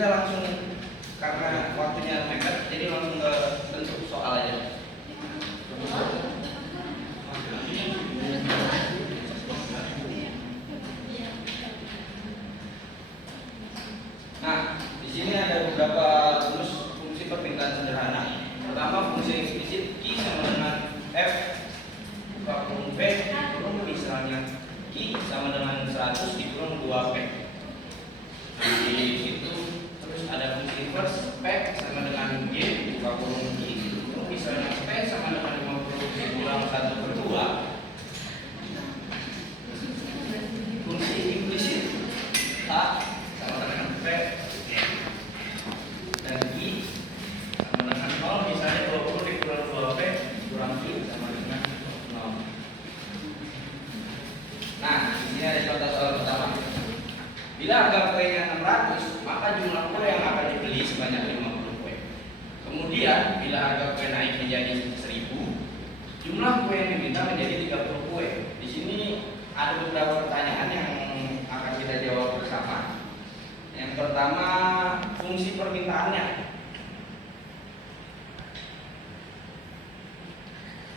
kita langsung, karena waktunya mepet, jadi langsung ke bentuk soal aja. Nah, di sini ada beberapa rumus fungsi permintaan sederhana. Pertama, fungsi eksplisit Q sama dengan F buka kurung P kurung misalnya Q sama dengan 100 dikurung 2P. Nah, di situ terus ada fungsi inverse P sama dengan G buka kurung Q kurung misalnya P sama dengan 50 dikurang 1/2. Fungsi implisit H sama dengan P dan I sama dengan 0, misalnya 20 dikurang 2P kurang I sama dengan 0. Nah, di sini ada contoh soal pertama. Bila harga kuenya 600, maka jumlah kue yang akan dibeli sebanyak 50 kue. Kemudian, bila harga kue naik menjadi 1000, jumlah kue yang diminta menjadi 30 kue. Di sini ada beberapa pertanyaan yang akan kita jawab bersama. Yang pertama, fungsi permintaannya.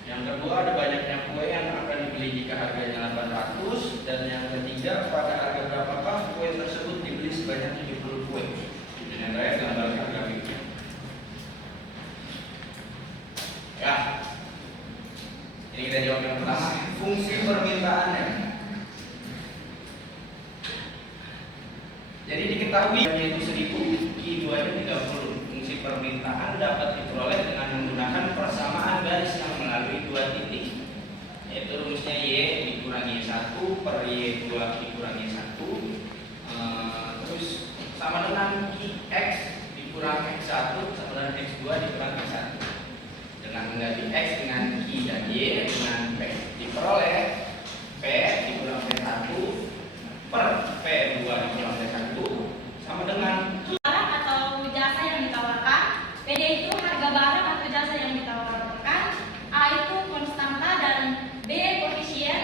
Yang kedua, ada banyaknya kue yang akan dibeli jika harganya 800. Dan yang ketiga, pada harga berapakah kue tersebut dibeli sebanyak 70 kue. Dan yang terakhir, gambarkan grafiknya. Ya, ini kita jawab yang pertama, fungsi permintaannya. Jadi diketahui yaitu 1000, Q2-nya 30. Fungsi permintaan dapat diperoleh dengan menggunakan persamaan garis yang melalui dua titik, yaitu rumusnya Y dikurangi 1 per Y2 dikurangi 1, terus sama dengan X dikurangi X1 sama dengan X2 dikurangi 1. Dengan mengganti X dengan Q dan Y dengan P, diperoleh P dikurangi P1 per P2 dikurangi P1 sama dengan barang atau jasa yang ditawarkan. PD itu harga barang atau jasa yang ditawarkan. A itu konstanta dan B koefisien.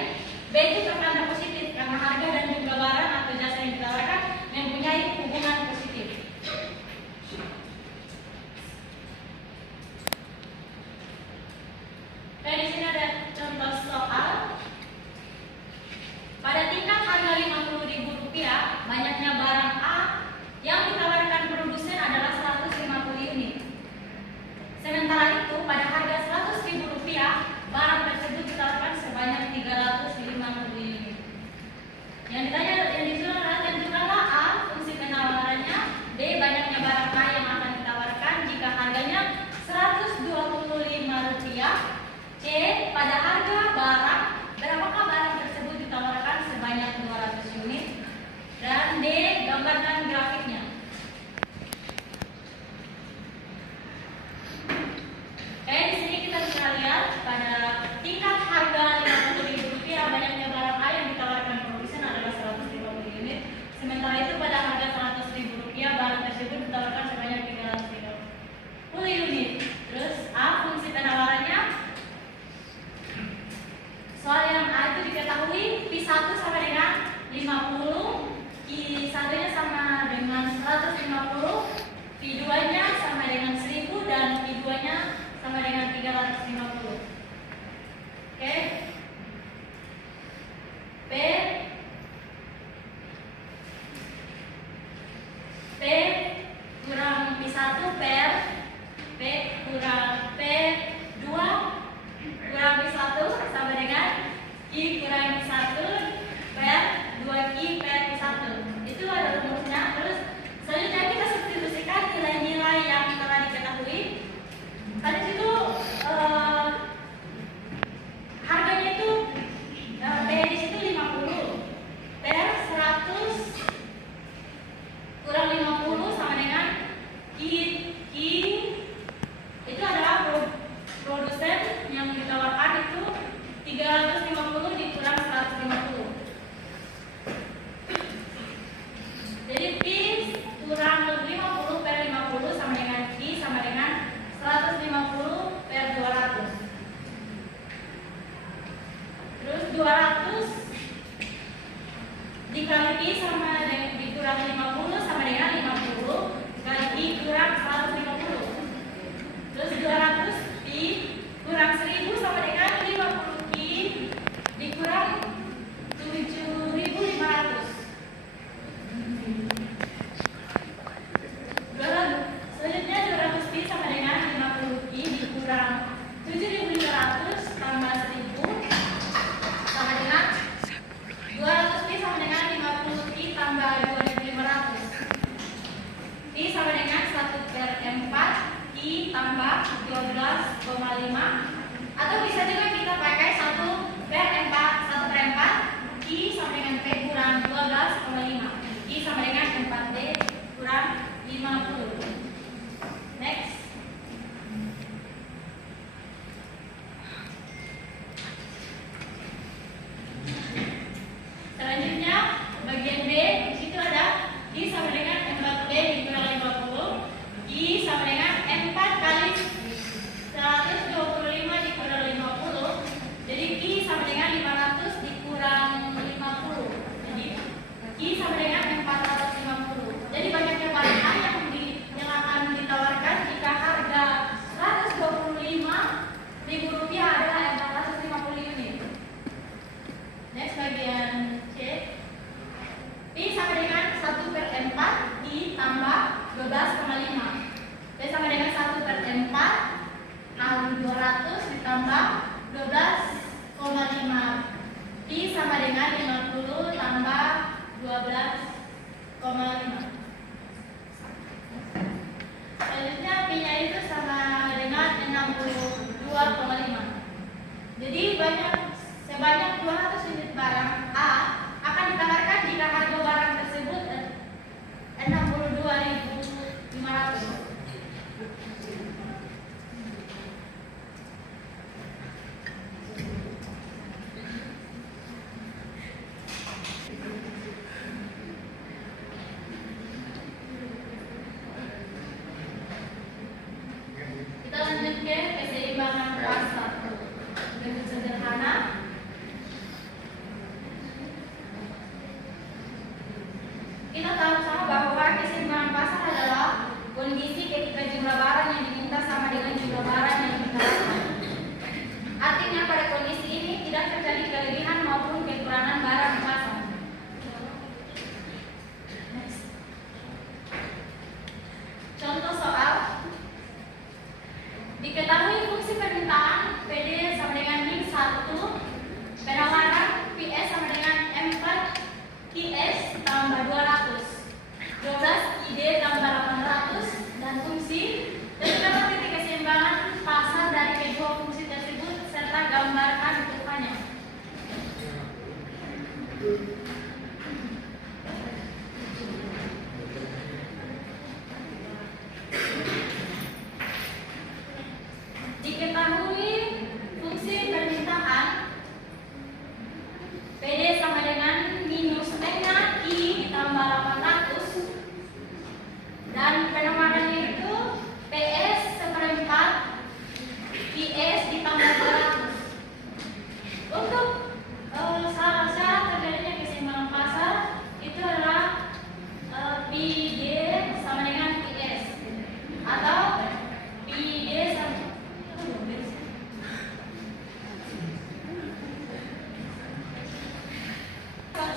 B itu tertanda positif karena harga dan jumlah barang atau jasa yang ditawarkan mempunyai hubungan positif. Di sini ada contoh soal. Pada tingkat harga Rp50.000, banyaknya barang A yang ditawarkan produsen adalah 150 unit. Sementara itu, pada harga Rp100.000, barang tersebut ditawarkan sebanyak 350 unit. Yang ditentukanlah A, fungsi penawarannya, B, banyaknya barang A yang akan ditawarkan jika harganya Rp125, C, pada harga barang, berapakah barang tersebut ditawarkan sebanyak 200 unit, dan D, gambarkan grafiknya. Di sini kita bisa lihat pada tingkat harga Rp50.000, banyaknya barang A yang ditawarkan produsen adalah 150 unit. Sementara itu pada harga Rp100.000, barang tersebut ditawarkan sebanyak 350 unit. Terus A, fungsi penawarannya. Soal yang A itu diketahui P1 sama dengan 50, Q1-nya sama dengan 150, P2-nya sama dengan 1000, dan P2-nya sama dengan 350. Oke. P kurang P1 per P kurang P2 kurang P1 sama dengan Q kurang P1 per 2Q per P1. Itu ada rumusnya. Terus selanjutnya kita substitusikan nilai-nilai yang telah diketahui. Tadi situ harganya itu P di situ 50 per 100 kurang 50 sama dengan Q itu adalah produsen yang ditawarkan itu 350 dikurang 150. Jadi P kurang 50 per 50 sama dengan Q sama dengan 150 per 200. Terus 200 dikali Q sama dengan dikurang 50 sama dengan 500. Q sama dengan 4 kali 125 dikurang 50. Jadi Q sama dengan 500 dikurang 50. Jadi Q sama dengan 450. Jadi banyaknya barang A yang akan ditawarkan jika harga Rp125.000 adalah 450 unit. Next bagian C. P sama dengan 1/4 ditambah 12,5. P sama dengan 1/4 200 ditambah 12,5. P sama dengan 50 tambah 12,5. Selanjutnya P-nya itu sama dengan 62,5. Jadi sebanyak 200 unit barang A akan ditawarkan jika harga barang tersebut 62.500. Kita lanjut ke keseimbangan pasar. Dengan sederhana, kita tahu sama bahwa keseimbangan pasar adalah kondisi ketika jumlah barang yang diminta sama dengan jumlah barang yang ditawarkan. Artinya pada kondisi ini tidak terjadi kelebihan maupun kekurangan barang di pasar. Contoh soal. Diketahui fungsi permintaan PD sama dengan min 1, penawaran PS sama dengan M4 TS tambah 200, 12 ID tambah 800, dan fungsi. Dan terdapat titik keseimbangan pasar dari kedua fungsi tersebut serta gambarkan rupanya. Diketahui fungsi permintaan PD sama dengan minus setengah I ditambah 800, dan penawarannya itu PS seperempat IS ditambah 200. Untuk syarat terjadinya keseimbangan pasar itu adalah PD sama dengan PS atau PD sama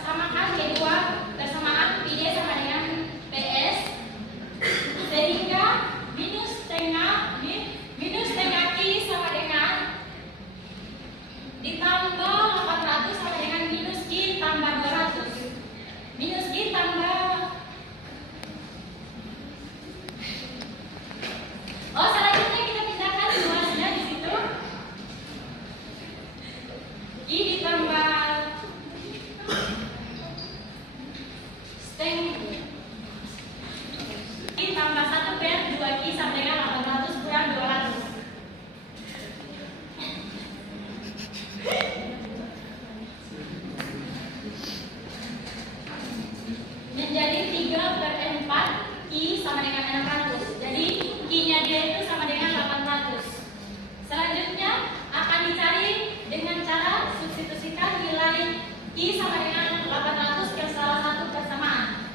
samakan kedua persamaan PD sama dengan PS, sehingga minus setengah I sama dengan ditambah 800 sama dengan minus I tambah 200. Minus I tambah selanjutnya kita pindahkan luasnya di situ. I ditambah I tambah 1/2 Q sama dengan 800 kurang 200. Menjadi 3/4 Q sama dengan 600. Jadi Q-nya dia itu sama dengan 800. Selanjutnya akan dicari dengan cara substitusikan nilai Q sama dengan 800 ke salah satu persamaan.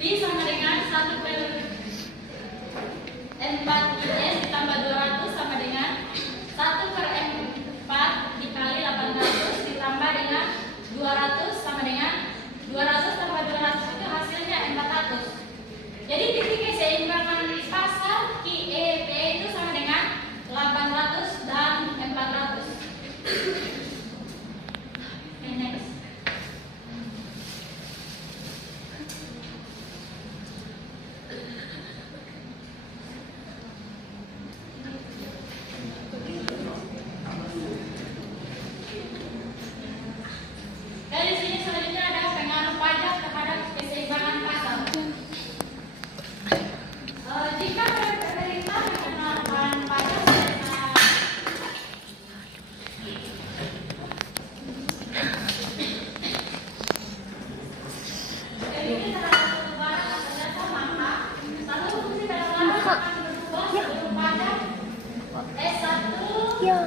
P sama dengan 1/4 IS ditambah 200 sama dengan 1/4 dikali 800 ditambah dengan 200 sama dengan 200 tambah 200 itu hasilnya 400. Jadi titik keseimbangan pasar QEP akan berubah sebelum pajak S1 Ya.